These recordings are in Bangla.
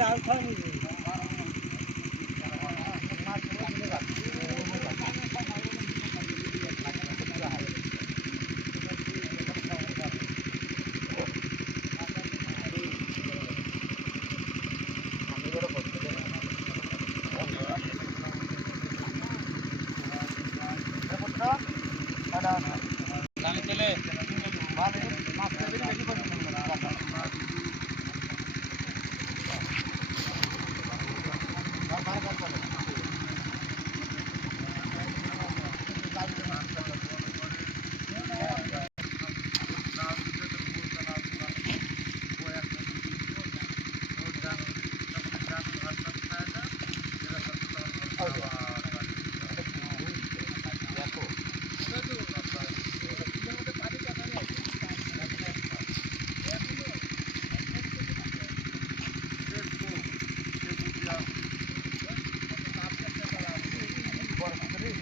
Áo.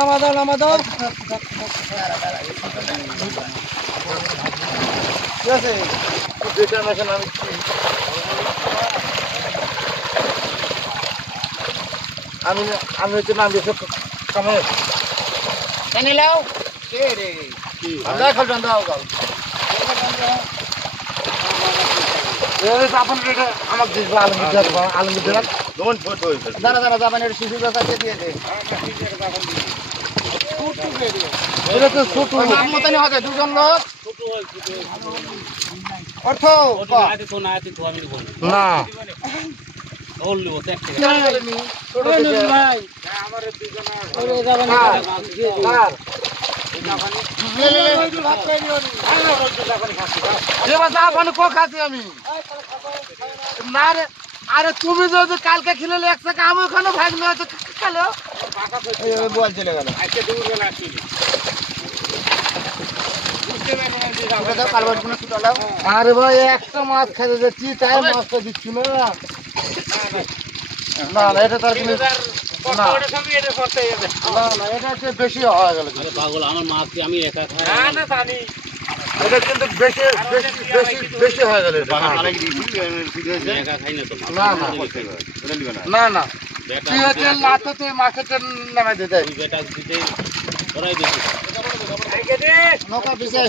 নামা দাও নামা দাও আমি আমি হচ্ছে নাম দিয়েছি কামে এনে লাও আমরা খাল গাল আপন রেটে আমাকে দিস আলমগীর আলমগীর দাঁড়া দাঁড়া জাপানের শিশু কথা দিয়ে দে এটা তো ছোট নাম মতনই হবে দুজন লোক। অর্থ না। আমি। না রে। আরে তুমি যদি কালকে খেলে একশো আমি ওখানে ভাগ নিয়ে তো খেলো। বল চলে গেল। ছুটো লাও আরে ভাই একটা মাছ খেতে যাচ্ছি তাই মাছটা দিচ্ছি না। না না এটা তার না। না না এটা বেশি হয়ে গেল। পাগল আমার মাছ আমি একা খাই? এটা কিন্তু বেশি বেশি বেশি বেশি হয়ে গেল না। না, না। হচ্ছে নামাই দিতে। তুই বেটা দিতে ওরাই বেশি। নৌকা পিছিয়ে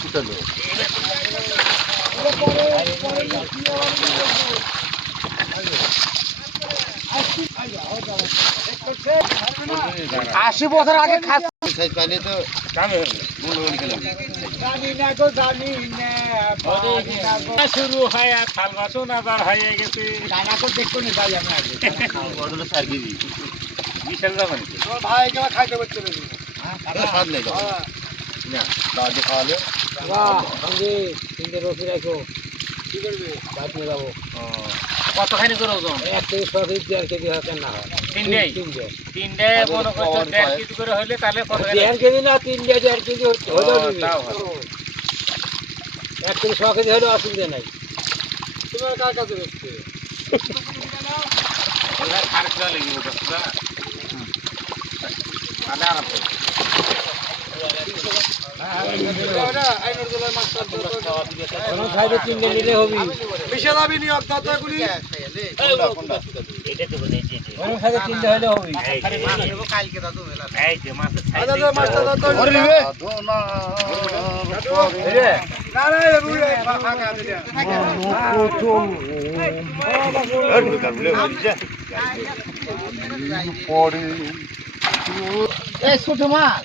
ছুটালো আশি বছর আগে তো শুরু হয় আর খাল মাছও না বার হয়ে গেছে। চায়নাকে দেখতো নি ভাই আমি আগে। বিশাল যাবেন ভাই খাইতে পারছে স্বাদ নেই না দাদি খাওয়ালে তিনটে রসি রাখো। কি করবে? বাইক নিয়ে যাব। কতখানি করে ওজন? এক কেজি ছ কেজি দেড় কেজি হাতে না তিনটেই তিনটে? তিনটে। মনে করছ দেড় কেজি করে হইলে তাহলে কত দেড় কেজি না তিনটে দেড় কেজি হচ্ছে। এক কেজি ছ কেজি হলে অসুবিধা নাই। তোমার কার কাছে খারাপ কোনো সাইডে তিনটে ছোট মাছ।